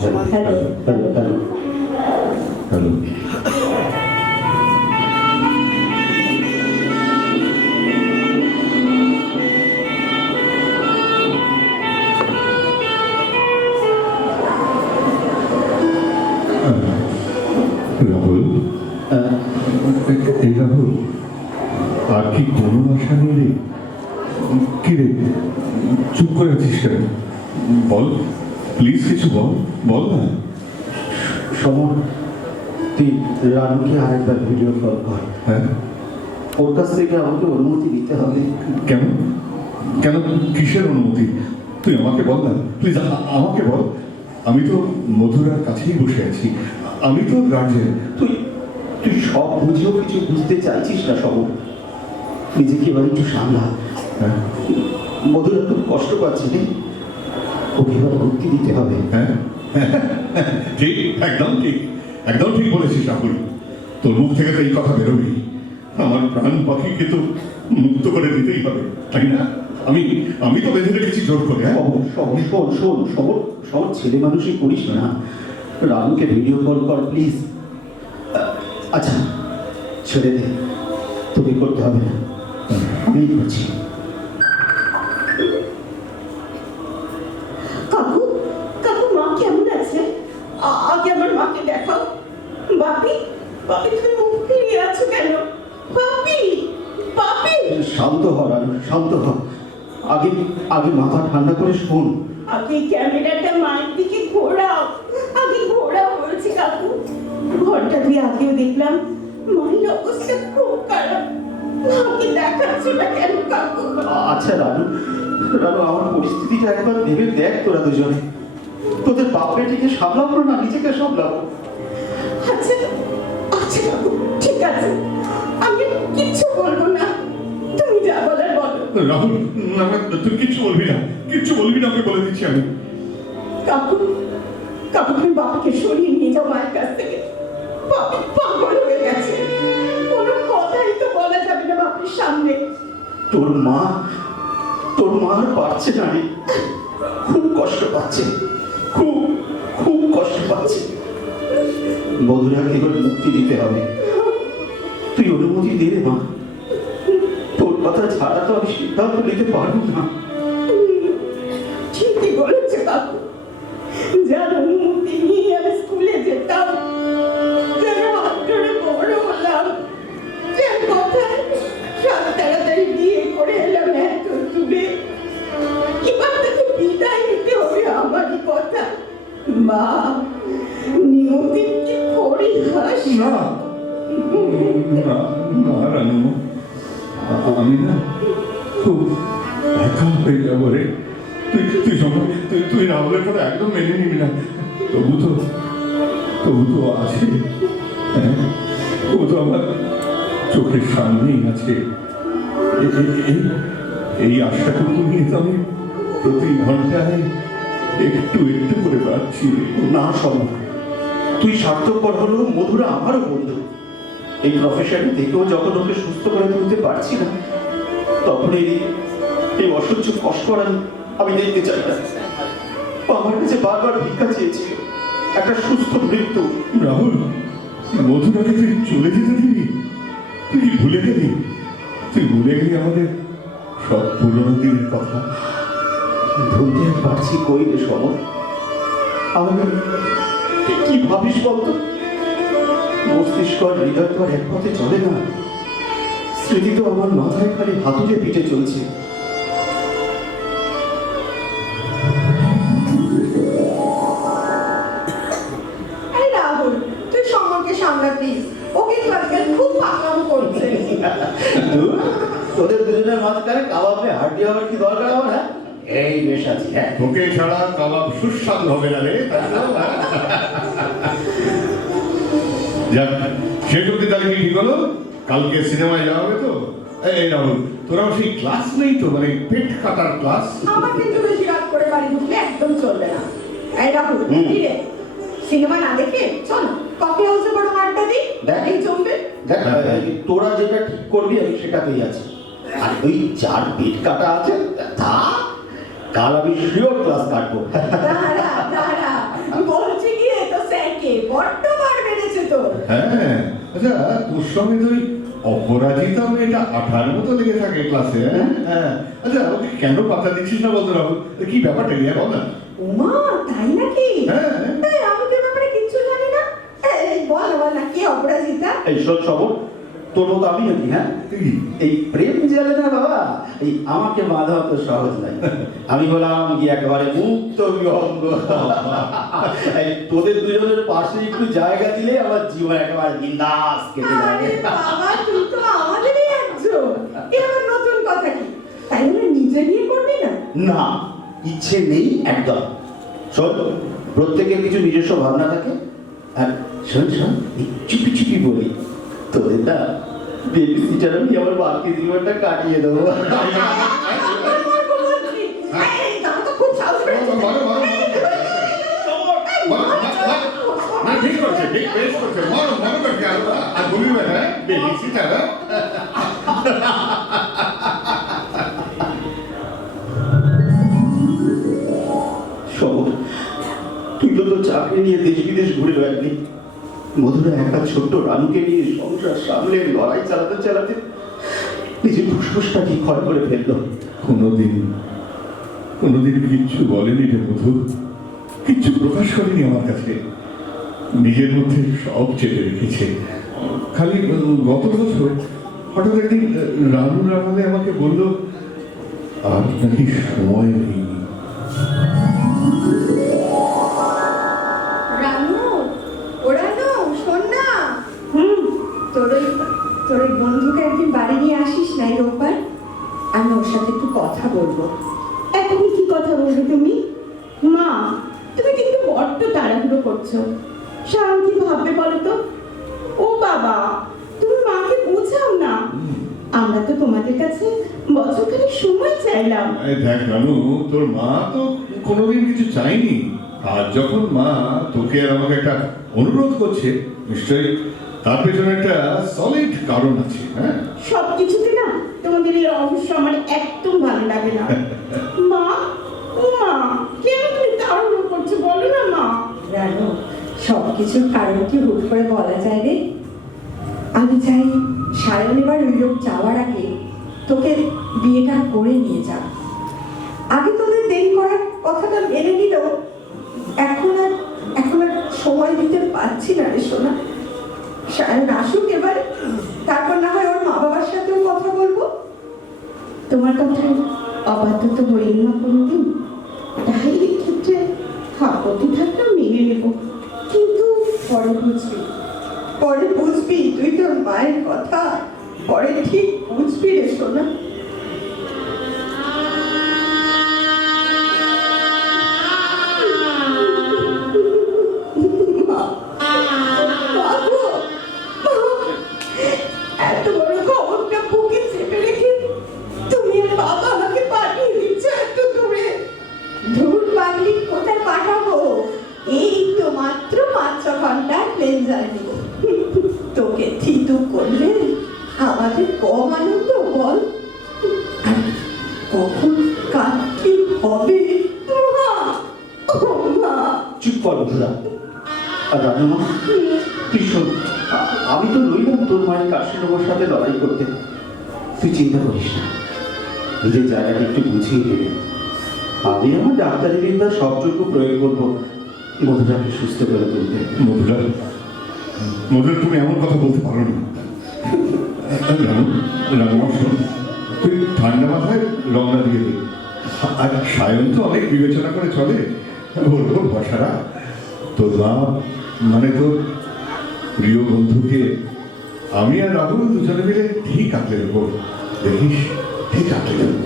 Hello hello hello hello Rahul এই রাহুল আর কি কোনো আশা নেই? রে কি রে? চুপ করে আছিস কেন? বল। প্লিজ কিছু বল বল না। সমর তুই রানুকে আরেকবার ভিডিও কল কর। হ্যাঁ। ওর কাছ থেকে আমাকে অনুমতি দিতে হবে। কেন? কেন? কিসের অনুমতি? তুই আমাকে বল না। প্লিজ আমাকে বল। আমি তো মধুরার কাছেই বসে আছি। আমি তো গার্জেন তুই তুই সব বুঝেও কিছু বুঝতে চাইছিস না সমর? নিজেকে এবার একটু সামলা। হ্যাঁ। মধুরা খুব কষ্ট পাচ্ছে রে। ওকে মুক্তি দিতে হবে। হ্যাঁ? ঠিক একদম ঠিক। একদম ঠিক বলেছিস রাহুল। তোর মুখ থেকে তো এই কথা বেরোবেই। আমার প্রাণ পাখিকে তো মুক্ত করে দিতেই হবে তাই না? আমি আমি তো বেঁধে রেখেছি জোর করে হ্যাঁ? শোন শোন শোন শোন ছেলে মানুষই করিস না। রানুকে ভিডিও কল কর প্লিজ আচ্ছা ছেড়ে দে। তোকে করতে হবে না। আমি করছি। বাপি বাপি তুমি মুখ ফিরিয়ে আছো কেন? বাপি বাপি! শান্ত হ রানু শান্ত হ। আগে আগে মাথা ঠান্ডা করে শোন। আগে ক্যামেরাটা মায়ের দিকে ঘোরাও। আগে ঘোরাও বলছি কাকু। ঘরটা দিয়ে আগেও দেখলাম মায়ের অবস্থা খুব খারাপ। মাকে দেখাচ্ছ না কেন কাকু? আচ্ছা রানু রানু আমার পরিস্থিতিটা একবার ভেবে দেখ তোরা দুজনে। তোদের বাপ বেটিকে সামলাবো না নিজেকে সামলাবো। আছে আমি কিচ্ছু বলব না। তুমি যা বলার বলো। রাহুল না তুই কিচ্ছু বলবি না। কিচ্ছু বলবি না ওকে বলে দিচ্ছি আমি। কাকু কাকু তুমি বাবাকে সরিয়ে নিয়ে যাও মায়ের কাছ থেকে। বাপি পাগল হয়ে গেছে। কোনো কথাই তো বলা যাবে না বাপির সামনে। তোর মা তোর মা আর পারছে না রে। খুব কষ্ট পাচ্ছে। খুব খুব কষ্ট পাচ্ছে। বধুরাকে এবার মুক্তি দিতে হবে। তুই অনুমতি দে মা তোর কথা ছাড়া তো আমি সিদ্ধান্ত নিতে পারব না। ঠিকই বলেছে কাকু যার অনুমতি নিয়ে আমি স্কুলে যেতাম মা নিয়তির কি পরিহাস? না। না না রানু আমি না খুব একা হয়ে যাব রে। তুই তুই তুই তুই রাহুলের কথা একদম মেনে নিবি না। তবু তো তবু তো আছে। হ্যাঁ, ও তো আমার চোখের সামনেই আছে। এই আশাটুকু নিয়ে তো আমি প্রতি ঘন্টায় একটু একটু করে পাচ্ছি না সম তুই স্বার্থপর হলেও মধুরা আমারও বন্ধু। এই প্রফেশনে থেকেও যখন ওকে সুস্থ করে তুলতে পারছি না তখন এই এই অসহ্য কষ্ট আর আমি- দেখতে চাই না। আমার কাছে বারবার ভিক্ষা চেয়েছিল। একটা সুস্থ মৃত্যু। রাহুল মধুরাকে তুই চলে যেতে দিবি তুই কি ভুলে গেলি? তুই ভুলে গেলি আমাদের সব পুরোনো দিনের কথা। ভুলতে পারছি কই রে সমর? আমি তুই কি ভাবিস বলতো? মস্তিষ্ক আর হৃদয় তো আর এক পথে চলে না। স্মৃতি তো আমার মাথায় খালি হাতুড়ে পিঠে চলছে। তোদের দুজনের মাঝখানে কাবাবে হাড্ডি হওয়ার কি দরকার আমার হ্যাঁ? এই বেশ আছি হ্যাঁ। তোকে ছাড়া কাবাব সুস্বাদু হবে না রে? যাক অব্দি তাহলে কি ঠিক হলো? কালকে সিনেমায় যাওয়া হবে তো? এই রাহুল তোরাও সেই ক্লাস নেই তো? মানে পেট কাটার ক্লাস? আমার কিন্তু বেশি রাত করে বাড়ি ঢুকলে একদম চলবে না। এই রাহুল কি রে? সিনেমা না দেখে? চল কফি হাউসে বড় আড্ডা দিই দেখ। এই জমবে। দেখ তোরা যেটা ঠিক করবি আমি সেটাতেই আছি। আর ওই যার পেট কাটা আছে তা? কাল আমি শিওর ক্লাস কাটবো। দাঁড়া দাঁড়া বল হ্যাঁ আচ্ছা তোর সঙ্গে তুই অপরাজিতা মেয়েটা আঠার মতো লেগে থাকে ক্লাসে হ্যাঁ? হ্যাঁ। আচ্ছা ওকে কেন পাতা দিচ্ছিস না বলতো রাহুল? কি ব্যাপারটা নিয়ে বল না। উমা তাই নাকি? হ্যাঁ। আমি তো ব্যাপারে কিচ্ছু জানি না? বল বল না কি অপরাজিতা? এই শোন সবর তোর মতো আমি নাকি হ্যাঁ? এই, এই প্রেম জালে না বাবা এই আমাকে বাধা তো সহজ নাই। আমি বললাম কি একেবারে মুক্ত বিহঙ্গ এই তোদের দুজনের পাশে একটু জায়গা দিলে আমার জীবন একেবারে বিন্দাস কেটে যাবে। বাবা তুই তো আমাদেরই একজন। এ আবার নতুন কথা কি? তাই বলে নিজে নিয়ে করবি না? না ইচ্ছে নেই একদম। শোন প্রত্যেকের কিছু নিজস্ব ভাবনা থাকে। আর শোন শোন চুপি চুপি বলি তোদের না বেবি সিটার আমি আমার বাকি জীবনটা কাটিয়ে দেবো বলো, বলো, বলো, বলো, বলো, ঠিক করছে ঠিক বেশ করছে আর না হ্যাঁ বেবি সিটার তুই তো তোর চাকরি নিয়ে দেশ বিদেশ ঘুরে বেড়ালি মধুরা একা ছোট্ট রানুকে নিয়ে সংসার সামলে লড়াই চালাতে চালাতে নিজের ফুসফুসটাকে ক্ষয় করে ফেলল। কোনোদিন কোনোদিন কিচ্ছু বলেনি রে মধু। কিচ্ছু প্রকাশ করেনি আমার কাছে। নিজের মধ্যে সব চেপে রেখেছে। খালি গত বছর হঠাৎ একদিন আহ, রানু রাখালে আমাকে বলল আর নাকি সময় নেই? বন্ধুকে একদিন বাড়ি নিয়ে আসিস নাই রোববার? আমি ওর সাথে একটু কথা বলব। এখন কি কথা বলবে তুমি? মা, তুমি কিন্তু বড্ড তাড়াহুড়ো করছ। শান্তি ভাববে বলো তো ও বাবা, তুমি মাকে বোঝাও না। আমরা তো তোমাদের কাছে বছরখানেক সময় চাইলাম। দেখ রানু, তোর মা তো কোনোদিন কিছু চাইনি। আর যখন মা তোকে আর আমাকে একটা অনুরোধ করছে, নিশ্চয়ই তার পেছনে একটা কারণ আছে হ্যাঁ? সব কিছুতে না তোমাদের এই রহস্য আমার একদম ভালো লাগে না। মা ও মা কেন তুমি তাড়াহুড়ো করছ বলো না মা। রানু সব কিছুর কারণ কি হুট করে বলা যায় রে? আমি চাই সায়ন এবার ওই লোক যাওয়ার আগে তোকে বিয়েটা করে নিয়ে যা আগে তোদের দেরি করার কথাটা মেনে নিল এখন আর এখন আর সময় দিতে পারছি না রে সোনা। সায়ন আসুক এবার তারপর না হয় ওর মা বাবার সাথেও কথা বলব তোমার কথায় অবাধ্য তো হইল না কোনোদিন। তাই ক্ষেত্রে আপত্তি থাকলে মেনে নেব। কিন্তু পরে বুঝবি। পরে বুঝবি, তুই তোর মায়ের কথা। পরে ঠিক বুঝবি রে সোনা। বল আর কখন কার কি হবে চুপ কর বন্ধুরা। আর রানুমা তুই শোন আমি তো রইলাম তোর মায়ের কাশিনগর সাথে লড়াই করতে। তুই চিন্তা করিস না নিজের জায়গাটা একটু বুঝিয়ে দেবে আমি আমার ডাক্তারি বিদ্যার সবটুকু প্রয়োগ করব। মধুরাকে সুস্থ করে তুলতে। মধুরা মধুরা তুমি এমন কথা বলতে পারো না। তুই ঠান্ডা মাথায় রওনা দিয়ে দিল আর সায়ন তো অনেক বিবেচনা করে চলে। বলব বসারা তো তোর মা মানে তোর প্রিয় বন্ধুকে আমি আর রাহুল দুজনে মিলে ঠিক আঁকলে দেবো। দেখিস ঠিক আঁকলে দেবো।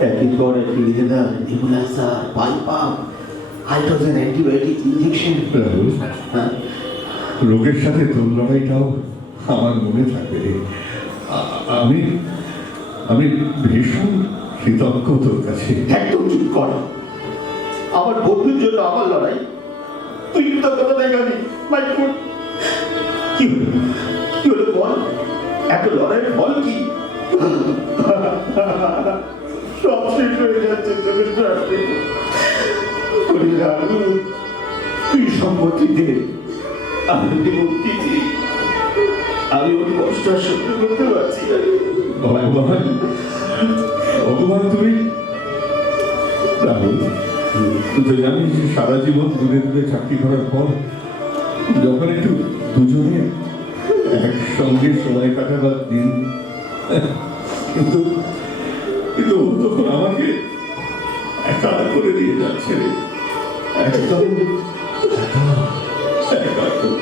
একের পর এক নিবেদন নেবুলাইজার পাইপাম হাইড্রোজেন অ্যান্টিবায়োটিক ইঞ্জেকশন হ্যাঁ। রোগের সাথে তোর লড়াইটাও আমার মনে থাকবে আমি আমি ভীষণ কৃতজ্ঞ তোর কাছে। একদম চুপ কর। আমার বন্ধুর জন্য আমার লড়াই। তুই তো কথা দেখাবি মাই ফুট কি হলো? কি হলো বল? এত লড়াইয়ের ফল কি? সব শেষ হয়ে যাচ্ছে চোখের তুই সম্মতি দে আমি মুক্তি দিই। আমি ওর কষ্ট সহ্য করতে পারছি না। ভগবান, তুমি রাহুল তুই তো জানিস সারা জীবন দূরে দূরে চাকরি করার পর যখন একটু দুজনে একসঙ্গে সময় কাটাবার দিন, কিন্তু কিন্তু তখন আমাকে একা করে দিয়ে যাচ্ছে একদম একা একা করে।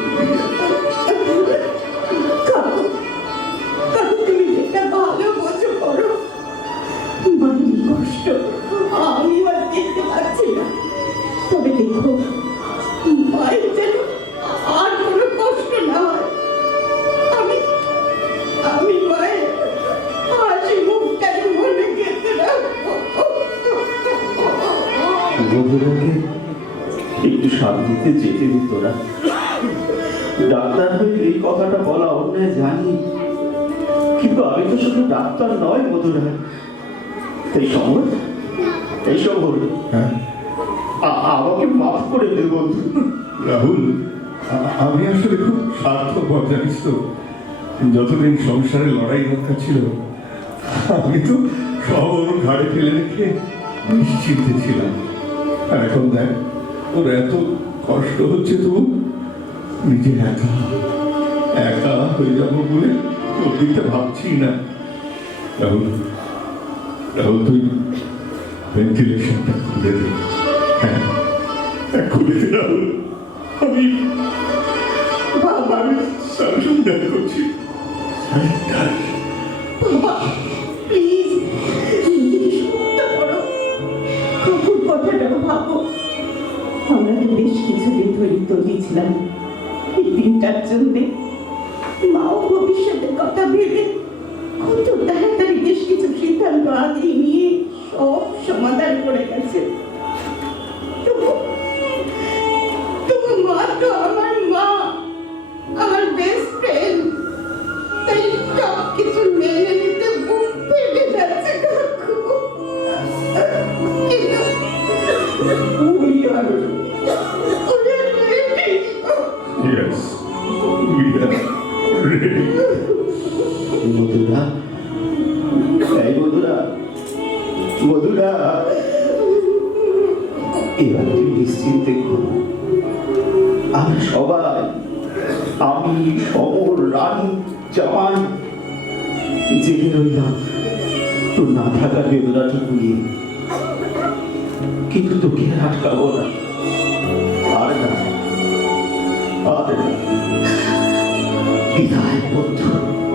কষ্ট আমি আর দেখতে পাচ্ছি না। তবে দেখো বন্ধুরাকে একটু শান্তিতে যেতে দিত না। ডাক্তার হয়ে এই কথাটা বলা অন্যায় জানি কিন্তু আমি তো শুধু ডাক্তার নয় মধুরা এই সময় এই সময় হ্যাঁ? আমাকে মাফ করে দে বন্ধু। রাহুল আমি আসলে খুব স্বার্থপর জানিস তো। যতদিন সংসারে লড়াই রক্ষা ছিল আমি তো সব ঘাড়ে ফেলে রেখে নিশ্চিন্তে ছিলাম। আর এখন দেখ ওর এত কষ্ট হচ্ছে তো? নিজে একা একা হয়ে যাব বলে ওর দিকটা ভাবছি না। রাহুল রাহুল তুই ভেন্টিলেশনটা খুলে দে। হ্যাঁ হ্যাঁ, খুলে দে রাহুল। আমি আমি সারেন্ডার করছি। সারেন্ডার দিনটার মা মাও ভবিষ্যতের কথা ভেবে কত তাড়াতাড়ি বেশ কিছু সিদ্ধান্ত আগে নিয়ে সব সমাধান করে গেছে। মধুরা এই মধুরা মধুরা এবার তুই নিশ্চিন্তে ঘুমো আমরা সবাই, আমি সমর রানী জামাই জেগে রইলাম। তোর না থাকার বেদনাটুকু নিয়ে কিন্তু তোকে আর আটকাবো না। আর না। আর না। বিদায়, বন্ধু।